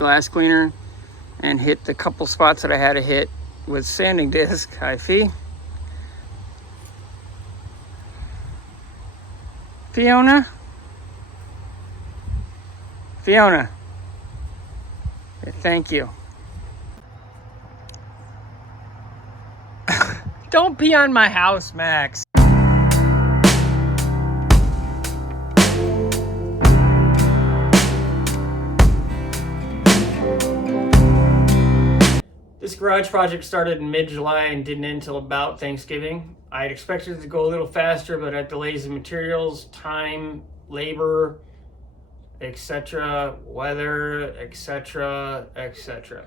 glass cleaner and hit the couple spots that I had to hit with sanding disc. Hi, Fee. Fiona? Fiona. Thank you. Don't pee on my house, Max. This garage project started in mid-July and didn't end until about Thanksgiving. I had expected it to go a little faster, but at delays in materials, time, labor, etc., weather, etc., etc.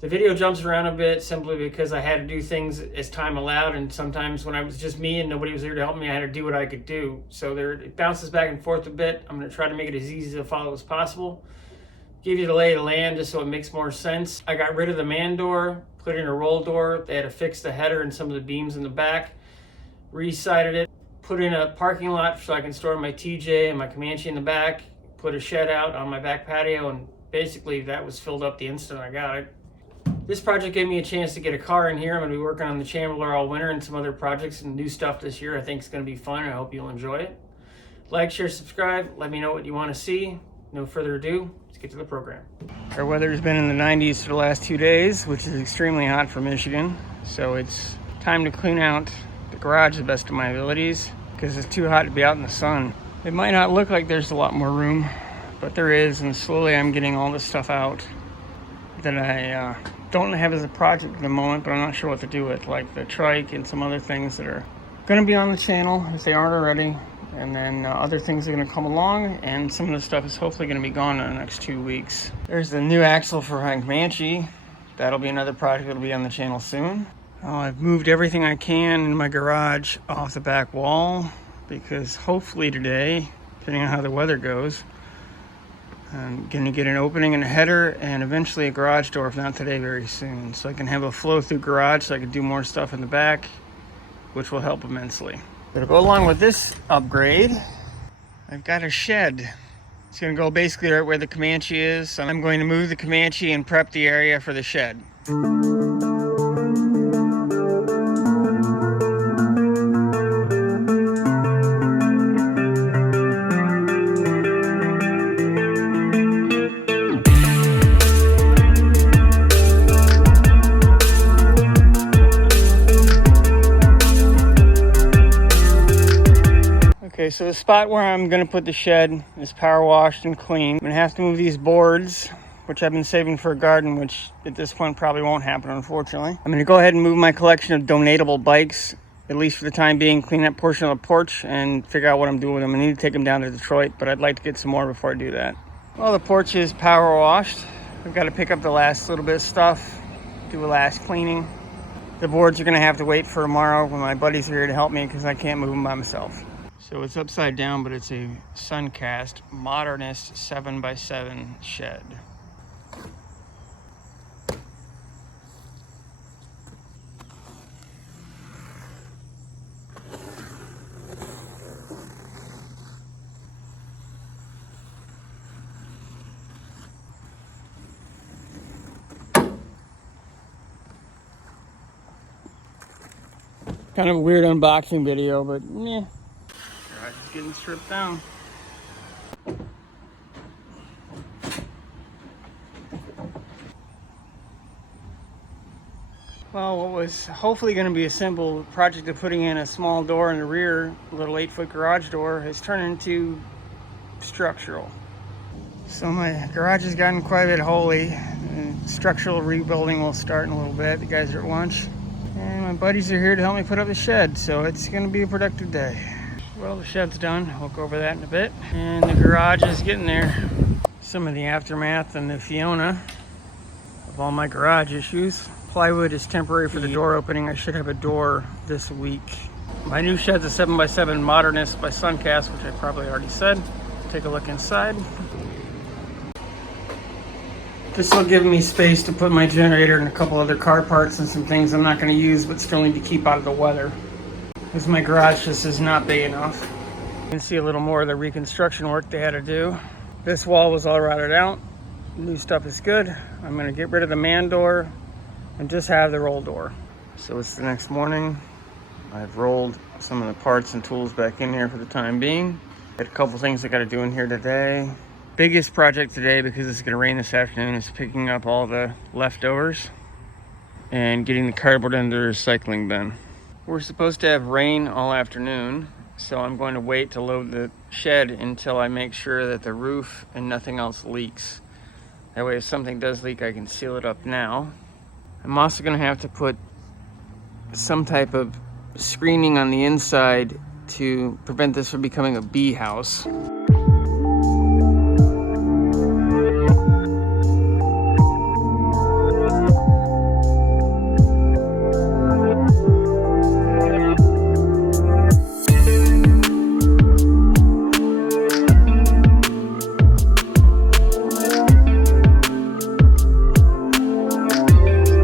The video jumps around a bit simply because I had to do things as time allowed, and sometimes when I was just me and nobody was there to help me, I had to do what I could do. So it bounces back and forth a bit. I'm going to try to make it as easy to follow as possible. Give you the lay of the land just so it makes more sense. I got rid of the man door, put in a roll door. They had to fix the header and some of the beams in the back. Re-sided it, put in a parking lot so I can store my TJ and my Comanche in the back, put a shed out on my back patio, and basically that was filled up the instant I got it. This project gave me a chance to get a car in here. I'm going to be working on the Chandler all winter and some other projects and new stuff this year. I think it's going to be fun. I hope you'll enjoy it. Like, share, subscribe. Let me know what you want to see. No further ado, let's get to the program. Our weather's been in the 90s for the last 2 days, which is extremely hot for Michigan. So it's time to clean out the garage to the best of my abilities because it's too hot to be out in the sun. It might not look like there's a lot more room, but there is, and slowly I'm getting all this stuff out that I don't have as a project at the moment, but I'm not sure what to do with, like the trike and some other things that are going to be on the channel if they aren't already. And then other things are going to come along, and some of the stuff is hopefully going to be gone in the next 2 weeks. There's the new axle for my Comanche. That'll be another project that'll be on the channel soon. I've moved everything I can in my garage off the back wall because hopefully today, depending on how the weather goes, I'm going to get an opening and a header and eventually a garage door, if not today, very soon. So I can have a flow through garage so I can do more stuff in the back, which will help immensely. To go along with this upgrade, I've got a shed. It's going to go basically right where the Comanche is. So I'm going to move the Comanche and prep the area for the shed. Okay, so the spot where I'm going to put the shed is power washed and clean. I'm going to have to move these boards, which I've been saving for a garden, which at this point probably won't happen, unfortunately. I'm going to go ahead and move my collection of donatable bikes, at least for the time being, clean that portion of the porch and figure out what I'm doing with them. I need to take them down to Detroit, but I'd like to get some more before I do that. Well, the porch is power washed. I've got to pick up the last little bit of stuff, do a last cleaning. The boards are going to have to wait for tomorrow when my buddies are here to help me because I can't move them by myself. So it's upside down, but it's a Suncast Modernist 7x7 shed. Kind of a weird unboxing video, but meh. Getting stripped down. Well, what was hopefully going to be a simple project of putting in a small door in the rear, a little 8-foot garage door, has turned into structural. So my garage has gotten quite a bit holy. And structural rebuilding will start in a little bit. The guys are at lunch. And my buddies are here to help me put up the shed, so it's going to be a productive day. Well, the shed's done. We'll go over that in a bit. And the garage is getting there. Some of the aftermath and the Fiona of all my garage issues. Plywood is temporary for the door opening. I should have a door this week. My new shed's a 7x7 Modernist by Suncast, which I probably already said. Take a look inside. This will give me space to put my generator and a couple other car parts and some things I'm not going to use but still need to keep out of the weather, because my garage just is not big enough. You can see a little more of the reconstruction work they had to do. This wall was all rotted out. new stuff is good. I'm going to get rid of the man door and just have the roll door. So it's the next morning. I've rolled some of the parts and tools back in here for the time being. Got a couple things I got to do in here today. Biggest project today, because it's going to rain this afternoon, is picking up all the leftovers and getting the cardboard into the recycling bin. We're supposed to have rain all afternoon, so I'm going to wait to load the shed until I make sure that the roof and nothing else leaks. That way if something does leak, I can seal it up now. I'm also going to have to put some type of screening on the inside to prevent this from becoming a bee house.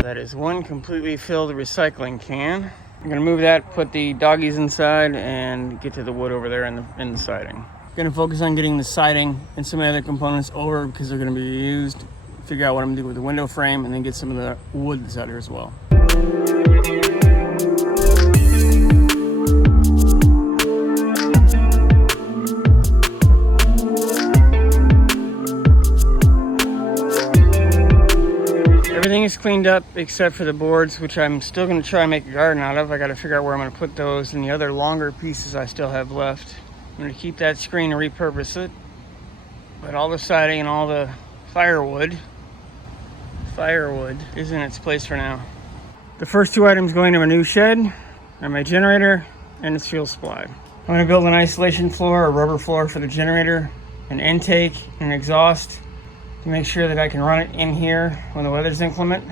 That is one completely filled recycling can. I'm gonna move that, put the doggies inside, and get to the wood over there in the siding. I'm gonna focus on getting the siding and some other components over because they're gonna be used. Figure out what I'm gonna do with the window frame, and then get some of the wood that's out here as well. Everything is cleaned up except for the boards, which I'm still going to try and make a garden out of. I got to figure out where I'm going to put those, and the other longer pieces I still have left. I'm going to keep that screen and repurpose it. But all the siding and all the firewood is in its place for now. The first two items going to my new shed are my generator and its fuel supply. I'm going to build an isolation floor, a rubber floor for the generator, an intake, and an exhaust, to make sure that I can run it in here when the weather's inclement.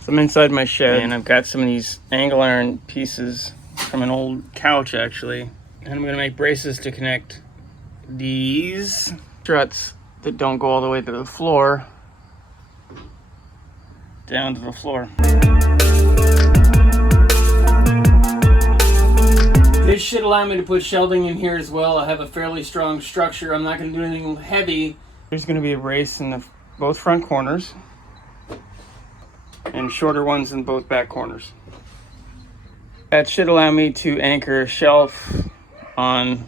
So I'm inside my shed, and I've got some of these angle iron pieces from an old couch actually, and I'm gonna make braces to connect these struts that don't go all the way to the floor down to the floor. This should allow me to put shelving in here as well. I have a fairly strong structure. I'm not gonna do anything heavy. There's gonna be a brace in both front corners and shorter ones in both back corners. That should allow me to anchor a shelf on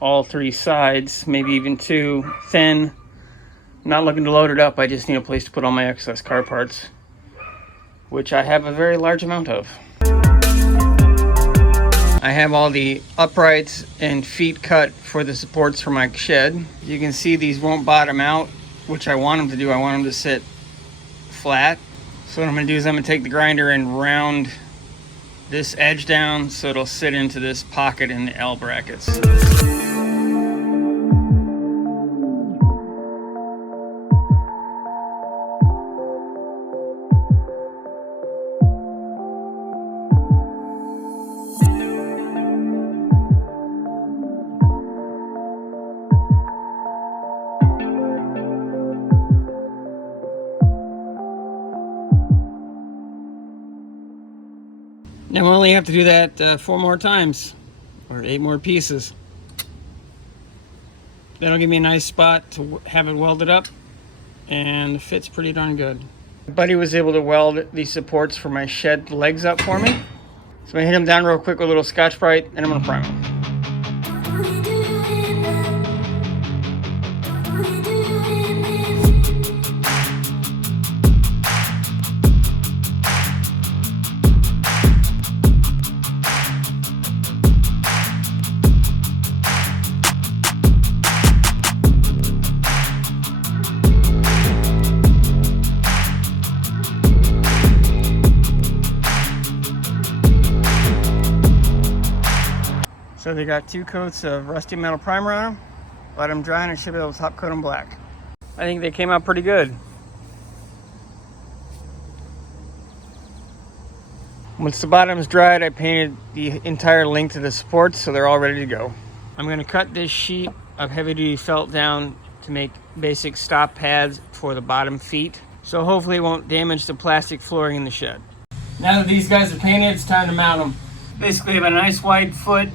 all three sides, maybe even two, thin. Not looking to load it up, I just need a place to put all my excess car parts, which I have a very large amount of. I have all the uprights and feet cut for the supports for my shed. You can see these won't bottom out, which I want them to do. I want them to sit flat. So what I'm gonna do is I'm gonna take the grinder and round this edge down so it'll sit into this pocket in the L brackets. Now we only have to do that 4 more times, or 8 more pieces. That'll give me a nice spot to have it welded up, and it fits pretty darn good. My buddy was able to weld these supports for my shed legs up for me. So I'm gonna hit them down real quick with a little Scotch-Brite, and I'm gonna prime them. So they got 2 coats of rusty metal primer on them. Let them dry and I should be able to top coat them black. I think they came out pretty good. Once the bottom's dried, I painted the entire length of the supports so they're all ready to go. I'm going to cut this sheet of heavy duty felt down to make basic stop pads for the bottom feet. So hopefully it won't damage the plastic flooring in the shed. Now that these guys are painted, it's time to mount them. Basically I have a nice wide foot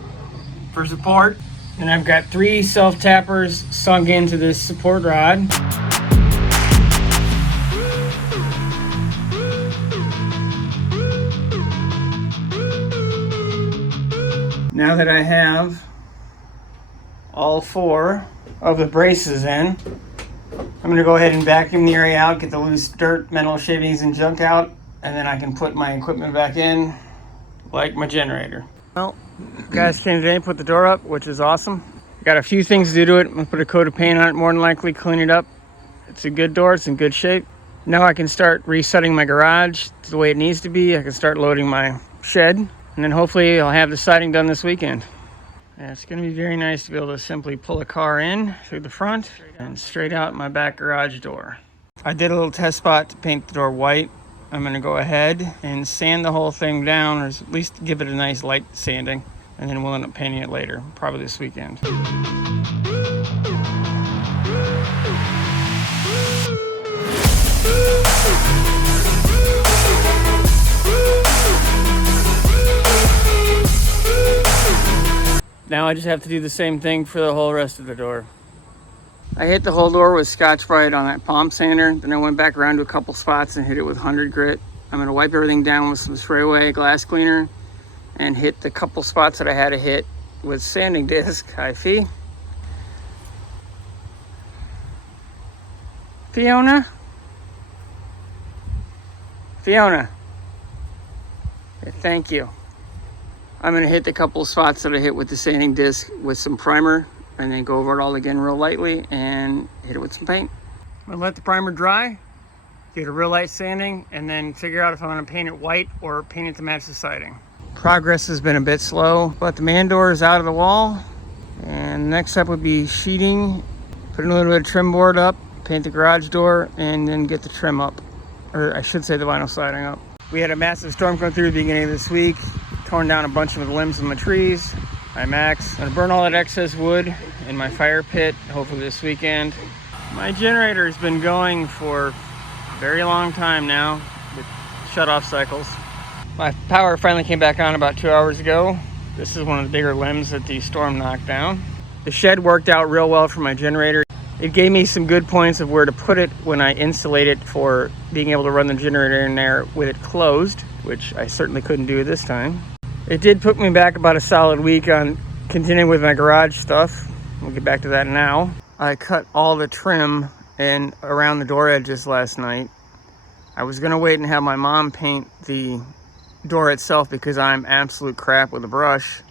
for support, and I've got 3 self-tappers sunk into this support rod. Now that I have all 4 of the braces in, I'm gonna go ahead and vacuum the area out, get the loose dirt, metal shavings, and junk out, and then I can put my equipment back in, like my generator. Well, guys came today and put the door up, which is awesome. Got a few things to do to it. I'm gonna put a coat of paint on it, more than likely clean it up. It's a good door, it's in good shape. Now I can start resetting my garage to the way it needs to be. I can start loading my shed, and then hopefully I'll have the siding done this weekend. And it's gonna be very nice to be able to simply pull a car in through the front and straight out my back garage door. I did a little test spot to paint the door white. I'm gonna go ahead and sand the whole thing down, or at least give it a nice light sanding, and then we'll end up painting it later, probably this weekend. Now I just have to do the same thing for the whole rest of the door. I hit the whole door with Scotch-Brite on that palm sander. Then I went back around to a couple spots and hit it with 100 grit. I'm gonna wipe everything down with some spray-away glass cleaner and hit the couple spots that I had to hit with sanding disc. Hi, Fee. Fiona? Fiona. Okay, thank you. I'm gonna hit the couple spots that I hit with the sanding disc with some primer, and then go over it all again real lightly and hit it with some paint. I'm gonna let the primer dry, get a real light sanding, and then figure out if I'm gonna paint it white or paint it to match the siding. Progress has been a bit slow, but the man door is out of the wall. And next step would be sheeting, put a little bit of trim board up, paint the garage door, and then get the trim up. Or I should say the vinyl siding up. We had a massive storm come through at the beginning of this week, torn down a bunch of the limbs of my trees. Hi, Max. I'm gonna burn all that excess wood in my fire pit, hopefully this weekend. My generator has been going for a very long time now with shut-off cycles. My power finally came back on about 2 hours ago. This is one of the bigger limbs that the storm knocked down. The shed worked out real well for my generator. It gave me some good points of where to put it when I insulate it for being able to run the generator in there with it closed, which I certainly couldn't do this time. It did put me back about a solid week on continuing with my garage stuff. We'll get back to that now. I cut all the trim and around the door edges last night. I was gonna wait and have my mom paint the door itself because I'm absolute crap with a brush,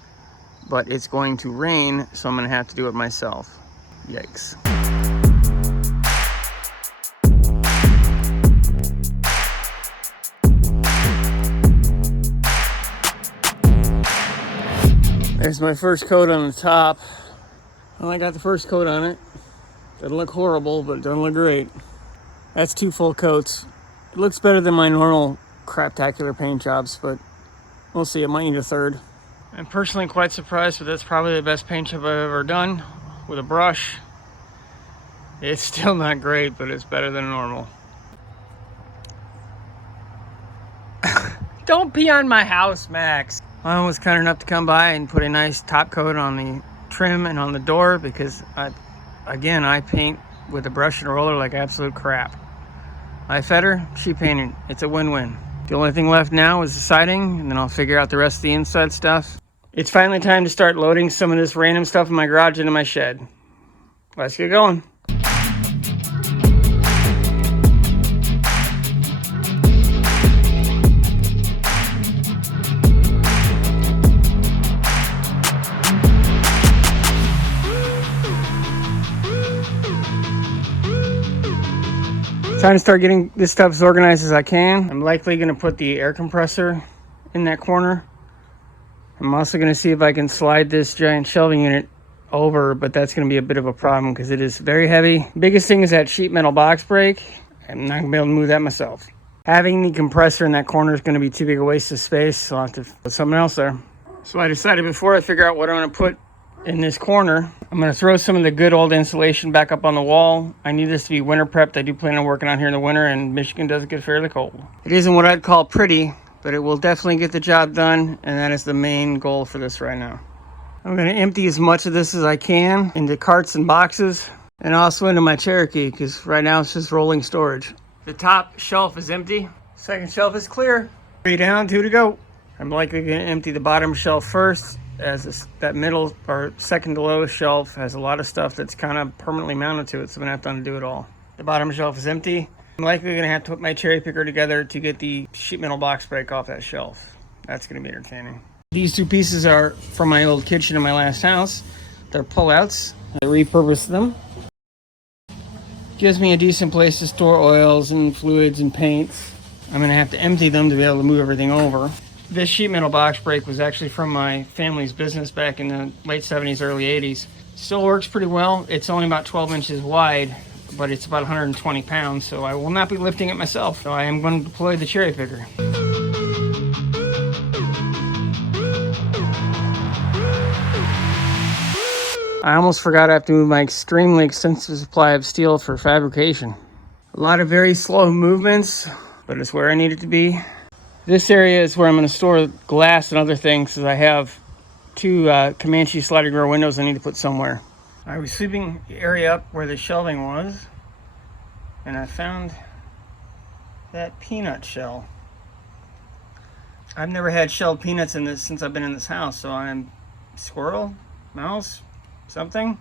but it's going to rain, so I'm gonna have to do it myself. Yikes. There's my first coat on the top. Well, I got the first coat on it. Doesn't look horrible, but it doesn't look great. That's 2 full coats. It looks better than my normal craptacular paint jobs, but we'll see. It might need a third. I'm personally quite surprised, but that's probably the best paint job I've ever done with a brush. It's still not great, but it's better than normal. Don't pee on my house, Max. I was kind enough to come by and put a nice top coat on the trim and on the door because I paint with a brush and a roller like absolute crap. I fed her, she painted. It's a win-win. The only thing left now is the siding, and then I'll figure out the rest of the inside stuff. It's finally time to start loading some of this random stuff in my garage into my shed. Let's get going. Trying to start getting this stuff as organized as I can. I'm likely going to put the air compressor in that corner. I'm also going to see if I can slide this giant shelving unit over, but that's going to be a bit of a problem because it is very heavy. Biggest thing is that sheet metal box brake. I'm not going to be able to move that myself. Having the compressor in that corner is going to be too big a waste of space, so I'll have to put something else there. So I decided before I figure out what I'm going to put in this corner, I'm going to throw some of the good old insulation back up on the wall. I need this to be winter prepped. I do plan on working on here in the winter, and Michigan does get fairly cold. It isn't what I'd call pretty, but it will definitely get the job done, and that is the main goal for this right now. I'm going to empty as much of this as I can into carts and boxes, and also into my Cherokee, because right now it's just rolling storage. The top shelf is empty. Second shelf is clear. 3 down, 2 to go. I'm likely going to empty the bottom shelf first, that middle or second to lowest shelf has a lot of stuff that's kind of permanently mounted to it, so I'm gonna have to undo it all. The bottom shelf is empty. I'm likely gonna have to put my cherry picker together to get the sheet metal box break off that shelf. That's gonna be entertaining. These two pieces are from my old kitchen in my last house. They're pullouts. I repurposed them. Gives me a decent place to store oils and fluids and paints. I'm gonna have to empty them to be able to move everything over. This sheet metal box brake was actually from my family's business back in the late 70s, early 80s. Still works pretty well. It's only about 12 inches wide, but it's about 120 pounds, so I will not be lifting it myself. So I am going to deploy the cherry picker. I almost forgot I have to move my extremely extensive supply of steel for fabrication. A lot of very slow movements, but it's where I need it to be. This area is where I'm going to store glass and other things, because I have two Comanche sliding door windows I need to put somewhere. I was sweeping the area up where the shelving was, and I found that peanut shell. I've never had shelled peanuts in this since I've been in this house, so I'm squirrel, mouse, something,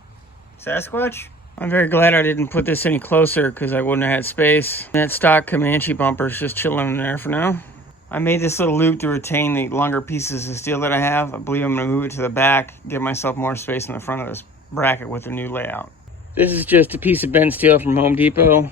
Sasquatch. I'm very glad I didn't put this any closer because I wouldn't have had space. That stock Comanche bumper is just chilling in there for now. I made this little loop to retain the longer pieces of steel that I have. I believe I'm going to move it to the back, give myself more space in the front of this bracket with the new layout. This is just a piece of bent steel from Home Depot.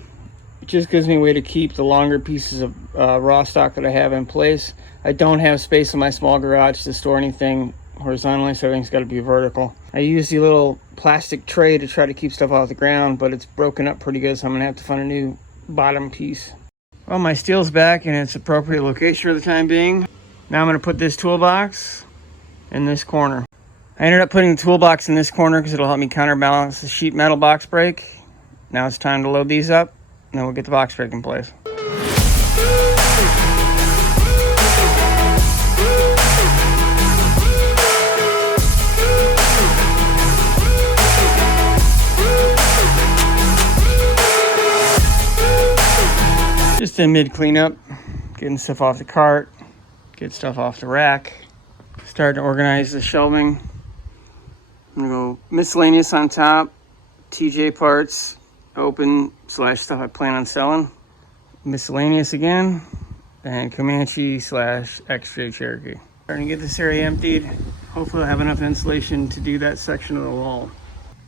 It just gives me a way to keep the longer pieces of raw stock that I have in place. I don't have space in my small garage to store anything horizontally, so everything's got to be vertical. I use the little plastic tray to try to keep stuff off the ground, but it's broken up pretty good, so I'm going to have to find a new bottom piece. Well, my steel's back in its appropriate location for the time being. Now I'm going to put this toolbox in this corner. I ended up putting the toolbox in this corner because it'll help me counterbalance the sheet metal box brake. Now it's time to load these up, and then we'll get the box brake in place. Just in mid cleanup, getting stuff off the cart, get stuff off the rack, starting to organize the shelving. I'm gonna go miscellaneous on top, TJ parts, open / stuff I plan on selling, miscellaneous again, and Comanche / XJ Cherokee. Starting to get this area emptied. Hopefully I'll have enough insulation to do that section of the wall.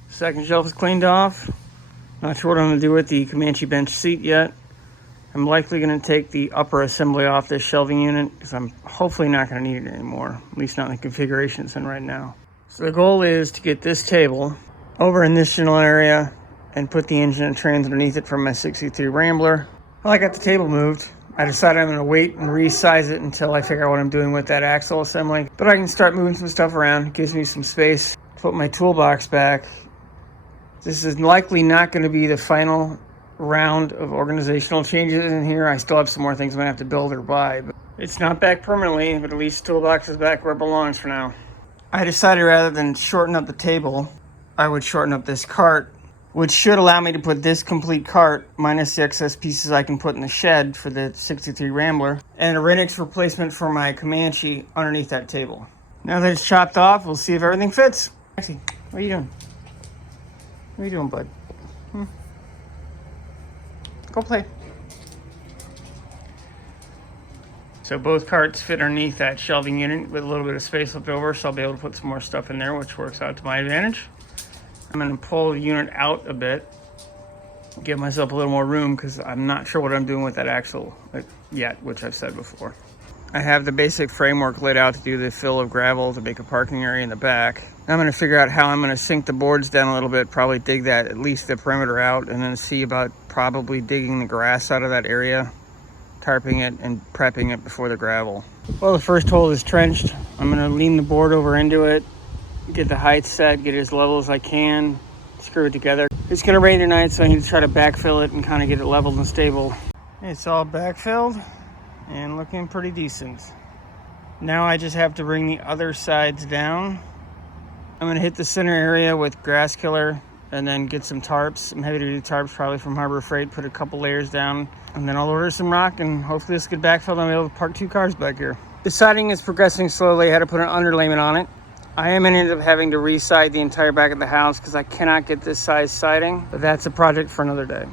Second shelf is cleaned off. Not sure what I'm gonna do with the Comanche bench seat yet. I'm likely going to take the upper assembly off this shelving unit because I'm hopefully not going to need it anymore, at least not in the configuration it's in right now. So the goal is to get this table over in this general area and put the engine and trans underneath it from my 63 Rambler. Well, I got the table moved. I decided I'm going to wait and resize it until I figure out what I'm doing with that axle assembly. But I can start moving some stuff around. It gives me some space to put my toolbox back. This is likely not going to be the final round of organizational changes in here. I still have some more things I'm gonna have to build or buy, but it's not back permanently, but at least the toolbox is back where it belongs for now. I decided rather than shorten up the table, I would shorten up this cart, which should allow me to put this complete cart minus the excess pieces I can put in the shed for the 63 Rambler and a Renix replacement for my Comanche underneath that table. Now that it's chopped off, we'll see if everything fits. Actually, what are you doing? What are you doing, bud? Go play. So both carts fit underneath that shelving unit with a little bit of space left over, so I'll be able to put some more stuff in there, which works out to my advantage. I'm going to pull the unit out a bit, give myself a little more room because I'm not sure what I'm doing with that axle yet, which I've said before. I have the basic framework laid out to do the fill of gravel to make a parking area in the back. I'm going to figure out how I'm going to sink the boards down a little bit, probably dig that, at least the perimeter out, and then see about probably digging the grass out of that area, tarping it, and prepping it before the gravel. Well, the first hole is trenched. I'm going to lean the board over into it, get the height set, get it as level as I can, screw it together. It's going to rain tonight, so I need to try to backfill it and kind of get it leveled and stable. It's all backfilled and looking pretty decent. Now I just have to bring the other sides down. I'm going to hit the center area with grass killer and then get some tarps, some heavy duty tarps probably from Harbor Freight, put a couple layers down, and then I'll order some rock and hopefully this get backfilled and I'll be able to park 2 cars back here. The siding is progressing slowly. I had to put an underlayment on it. I am going to end up having to re-side the entire back of the house because I cannot get this size siding, but that's a project for another day.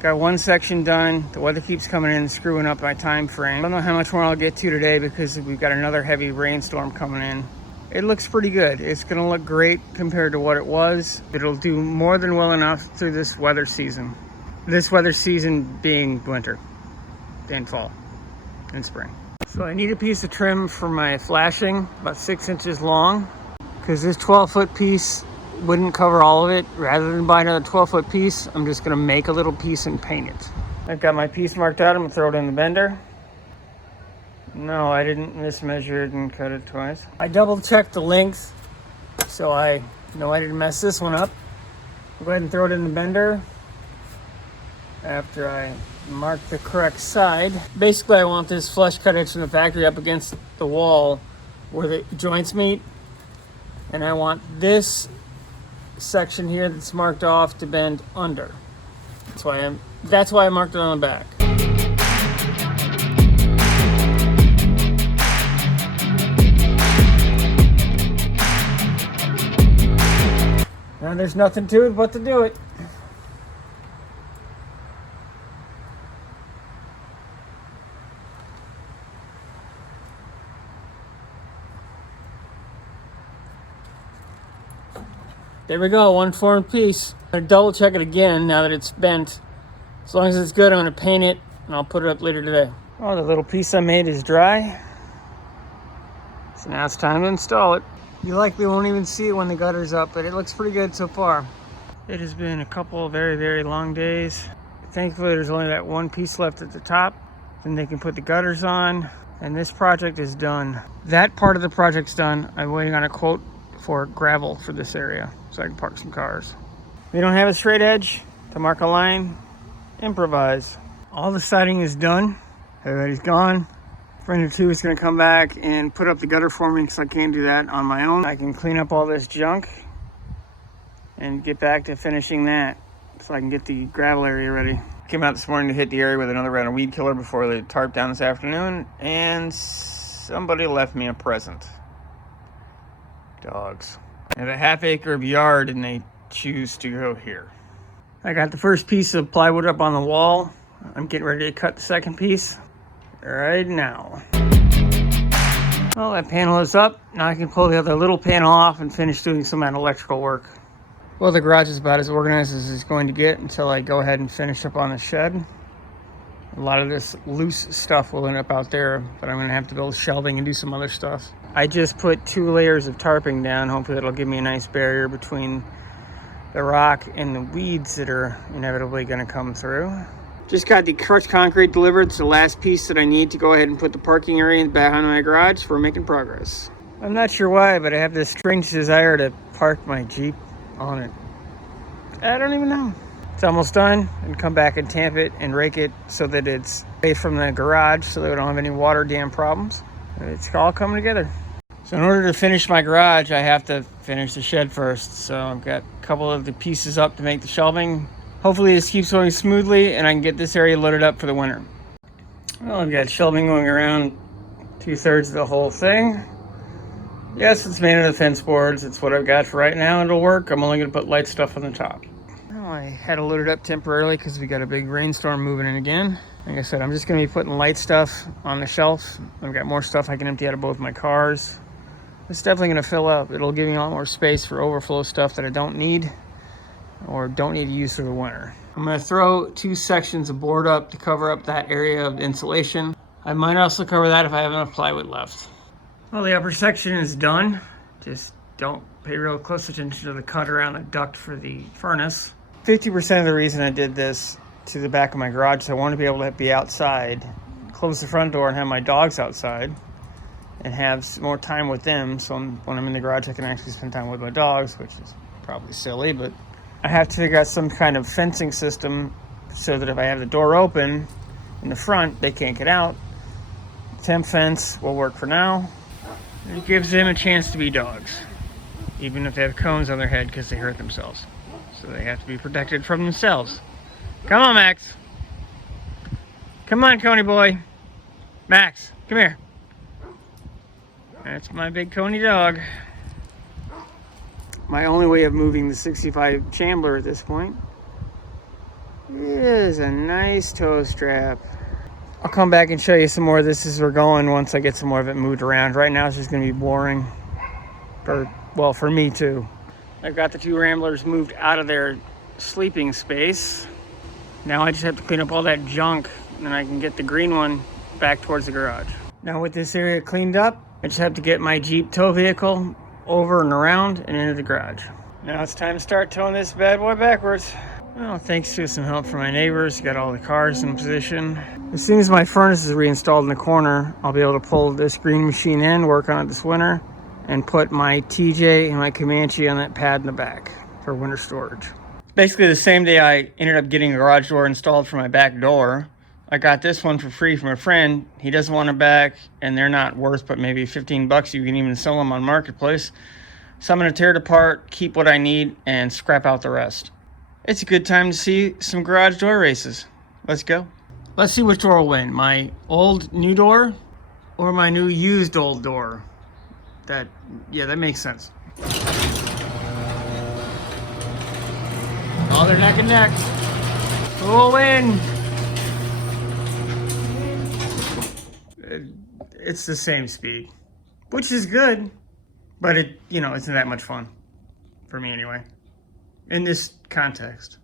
Got one section done. The weather keeps coming in and screwing up my time frame. I don't know how much more I'll get to today because we've got another heavy rainstorm coming in. It looks pretty good. It's going to look great compared to what it was. It'll do more than well enough through this weather season. This weather season being winter, then fall, and spring. So I need a piece of trim for my flashing, about 6 inches long, because this 12-foot piece wouldn't cover all of it. Rather than buy another 12-foot piece, I'm just gonna make a little piece and paint it. I've got my piece marked out. I'm gonna throw it in the bender. No, I didn't mismeasure it and cut it twice. I double checked the length, so I know I didn't mess this one up. I'll go ahead and throw it in the bender after I mark the correct side. Basically, I want this flush cut edge from the factory up against the wall where the joints meet. And I want this section here that's marked off to bend under. That's why I marked it on the back. Now there's nothing to it but to do it. There we go, one formed piece. I'm gonna double check it again now that it's bent. As long as it's good, I'm gonna paint it and I'll put it up later today. Oh, the little piece I made is dry. So now it's time to install it. You likely won't even see it when the gutter's up, but it looks pretty good so far. It has been a couple of very, very long days. Thankfully, there's only that one piece left at the top. Then they can put the gutters on, and this project is done. That part of the project's done. I'm waiting on a quote for gravel for this area so I can park some cars. We don't have a straight edge to mark a line. Improvise. All the siding is done. Everybody's gone. Friend or two is going to come back and put up the gutter for me because I can't do that on my own. I can clean up all this junk and get back to finishing that so I can get the gravel area ready. Came out this morning to hit the area with another round of weed killer before the tarp down this afternoon, and somebody left me a present. Dogs. I have a half acre of yard and they choose to go here. I got the first piece of plywood up on the wall. I'm getting ready to cut the second piece right now. Well, that panel is up. Now I can pull the other little panel off and finish doing some of that electrical work. Well, the garage is about as organized as it's going to get until I go ahead and finish up on the shed. A lot of this loose stuff will end up out there, but I'm going to have to build shelving and do some other stuff. I just put 2 layers of tarping down. Hopefully that'll give me a nice barrier between the rock and the weeds that are inevitably going to come through. Just got the crushed concrete delivered. It's the last piece that I need to go ahead and put the parking area behind my garage. We're making progress. I'm not sure why, but I have this strange desire to park my Jeep on it. I don't even know. It's almost done, and come back and tamp it and rake it so that it's away from the garage so that we don't have any water dam problems. It's all coming together. So in order to finish my garage, I have to finish the shed first. So I've got a couple of the pieces up to make the shelving. Hopefully this keeps going smoothly and I can get this area loaded up for the winter. Well, I've got shelving going around 2/3 of the whole thing. Yes, it's made out of fence boards. It's what I've got for right now. It'll work. I'm only going to put light stuff on the top. Well, I had to load it up temporarily because we got a big rainstorm moving in again. Like I said, I'm just going to be putting light stuff on the shelf. I've got more stuff I can empty out of both my cars. It's definitely going to fill up. It'll give me a lot more space for overflow stuff that I don't need or don't need to use through the winter. I'm going to throw 2 sections of board up to cover up that area of insulation. I might also cover that if I have enough plywood left. Well, the upper section is done. Just don't pay real close attention to the cut around the duct for the furnace. 50% of the reason I did this to the back of my garage is I want to be able to be outside, close the front door and have my dogs outside and have some more time with them. So when I'm in the garage, I can actually spend time with my dogs, which is probably silly, but I have to figure out some kind of fencing system so that if I have the door open in the front, they can't get out. Temp fence will work for now. It gives them a chance to be dogs, even if they have cones on their head because they hurt themselves. So they have to be protected from themselves. Come on, Max. Come on, Coney boy. Max, come here. That's my big Coney dog. my only way of moving the 65 Chambler at this point is a nice toe strap. I'll come back and show you some more of this as we're going once I get some more of it moved around. Right now it's just gonna be boring. For me too. I've got the two Ramblers moved out of their sleeping space. Now I just have to clean up all that junk and then I can get the green one back towards the garage. Now with this area cleaned up, I just have to get my Jeep tow vehicle over and around and into the garage. Now it's time to start towing this bad boy backwards. Well, thanks to some help from my neighbors, got all the cars in position. As soon as my furnace is reinstalled in the corner, I'll be able to pull this green machine in, work on it this winter, and put my TJ and my Comanche on that pad in the back for winter storage. Basically the same day I ended up getting a garage door installed for my back door, I got this one for free from a friend. He doesn't want it back, and they're not worth but maybe 15 bucks. You can even sell them on Marketplace. So I'm gonna tear it apart, keep what I need, and scrap out the rest. It's a good time to see some garage door races. Let's go. Let's see which door will win, my old new door or my new used old door. That makes sense. Oh, they're neck and neck. Who will win? It's the same speed, which is good, but it isn't that much fun for me anyway, in this context.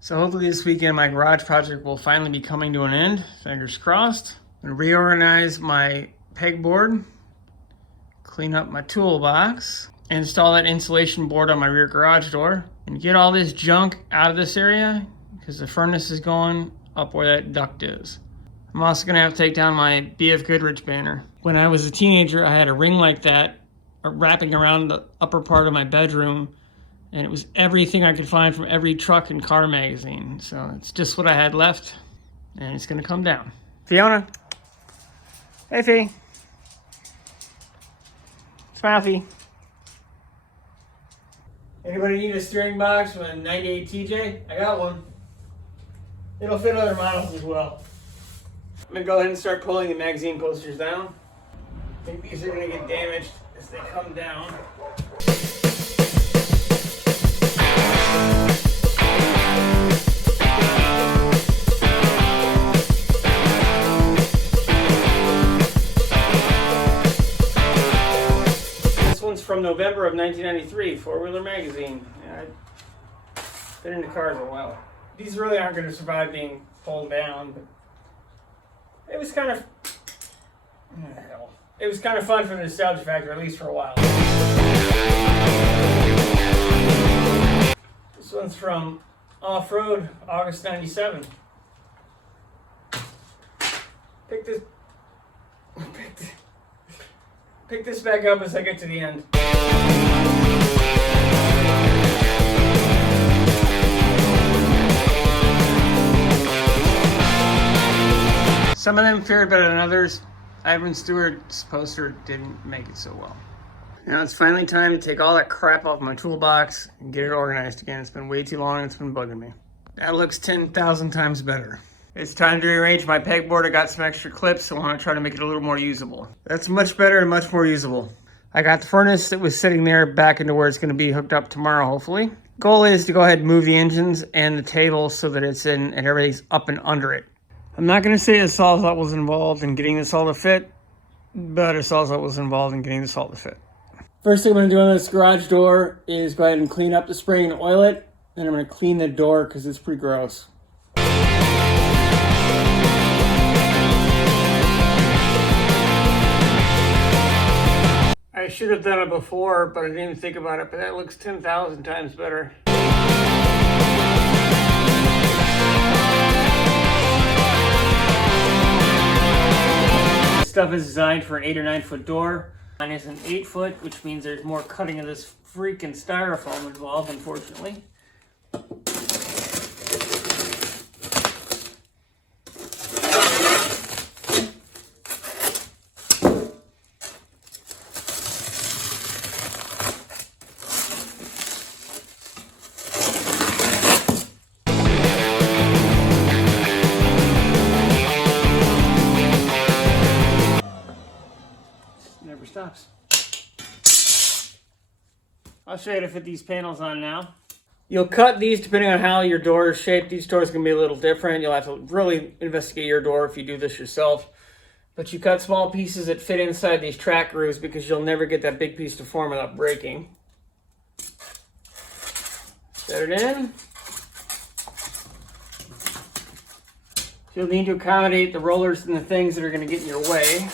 So hopefully this weekend my garage project will finally be coming to an end. Fingers crossed. I'm gonna reorganize my pegboard, clean up my toolbox, install that insulation board on my rear garage door, and get all this junk out of this area because the furnace is going up where that duct is. I'm also gonna have to take down my BF Goodrich banner. When I was a teenager, I had a ring like that wrapping around the upper part of my bedroom, and it was everything I could find from every truck and car magazine. So it's just what I had left, and it's gonna come down. Fiona. Hey, Fee. Smiley. Anybody need a steering box from a 98 TJ? I got one. It'll fit other models as well. I'm gonna go ahead and start pulling the magazine posters down. I think these are gonna get damaged as they come down. This one's from November of 1993, Four-Wheeler Magazine. Yeah, I've been into cars a while. These really aren't gonna survive being pulled down, but it was kind of fun for the nostalgia factor, at least for a while. This one's from Off-Road, August 97. Pick this back up as I get to the end. Some of them fared better than others. Ivan Stewart's poster didn't make it so well. Now it's finally time to take all that crap off my toolbox and get it organized again. It's been way too long and it's been bugging me. That looks 10,000 times better. It's time to rearrange my pegboard. I got some extra clips. I want to try to make it a little more usable. That's much better and much more usable. I got the furnace that was sitting there back into where it's going to be hooked up tomorrow, hopefully. Goal is to go ahead and move the engines and the table so that it's in and everything's up and under it. I'm not going to say a Sawzall was involved in getting this all to fit, but a Sawzall was involved in getting this all to fit. First thing I'm going to do on this garage door is go ahead and clean up the spring and oil it. Then I'm going to clean the door because it's pretty gross. I should have done it before, but I didn't even think about it, but that looks 10,000 times better. Stuff is designed for an 8 or 9 foot door. Mine is an 8 foot, which means there's more cutting of this freaking styrofoam involved, unfortunately. Stops. I'll show you how to fit these panels on now. You'll cut these depending on how your door is shaped. Each door is going to be a little different. You'll have to really investigate your door if you do this yourself. But you cut small pieces that fit inside these track grooves because you'll never get that big piece to form without breaking. Set it in. You'll need to accommodate the rollers and the things that are going to get in your way.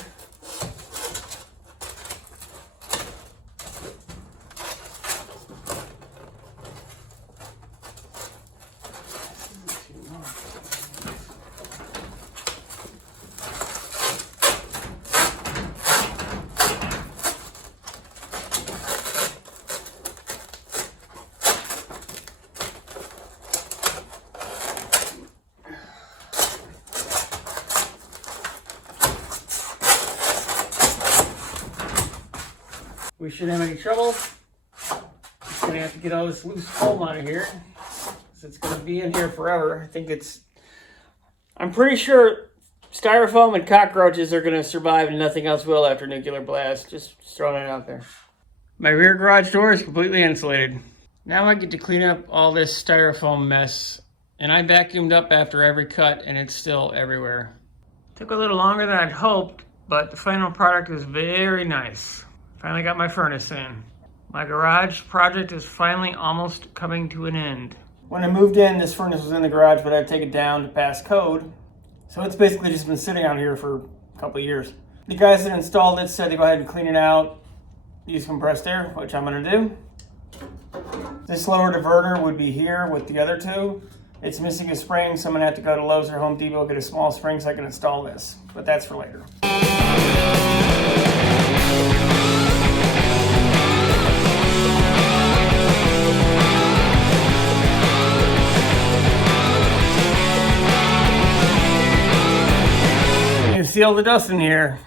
We shouldn't have any trouble. Just gonna have to get all this loose foam out of here, so it's gonna be in here forever. I'm pretty sure styrofoam and cockroaches are gonna survive and nothing else will after nuclear blast. Just throwing it out there. My rear garage door is completely insulated. Now I get to clean up all this styrofoam mess, and I vacuumed up after every cut and it's still everywhere. Took a little longer than I'd hoped, but the final product was very nice. Finally got my furnace in. My garage project is finally almost coming to an end. When I moved in, this furnace was in the garage, but I'd take it down to pass code. So it's basically just been sitting out here for a couple of years. The guys that installed it said to go ahead and clean it out, use compressed air, which I'm gonna do. This lower diverter would be here with the other two. It's missing a spring, so I'm gonna have to go to Lowe's or Home Depot, get a small spring so I can install this. But that's for later. Seal the dust in here.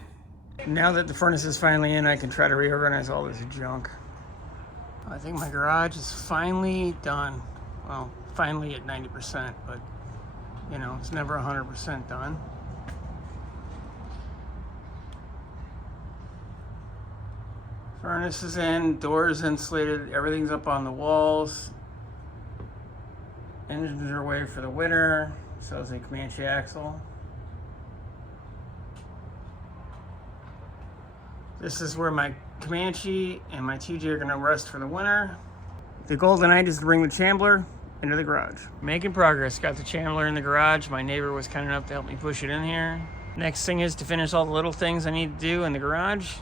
Now that the furnace is finally in, I can try to reorganize all this junk. I think my garage is finally done. Well, finally at 90%, but you know, it's never 100% done. Furnace is in, doors insulated, everything's up on the walls. Engines are away for the winter, so is a Comanche axle. This is where my Comanche and my TJ are gonna rest for the winter. The goal tonight is to bring the Chambler into the garage. Making progress, got the Chambler in the garage. My neighbor was kind enough to help me push it in here. Next thing is to finish all the little things I need to do in the garage,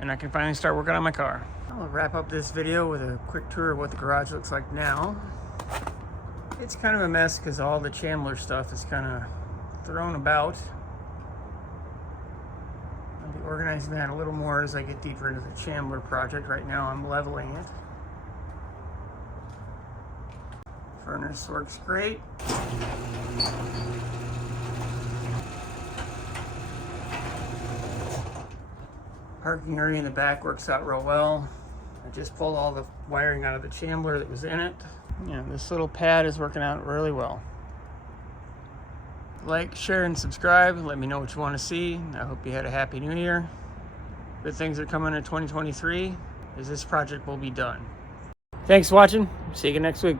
and I can finally start working on my car. I'll wrap up this video with a quick tour of what the garage looks like now. It's kind of a mess because all the Chambler stuff is kind of thrown about. I'll be organizing that a little more as I get deeper into the Chambler project. Right now I'm leveling it. Furnace works great. Parking area in the back works out real well. I just pulled all the wiring out of the Chambler that was in it. Yeah, this little pad is working out really well. Like, share, and subscribe. Let me know what you want to see. I hope you had a happy new year. Good things are coming in 2023 as this project will be done. Thanks for watching. See you next week.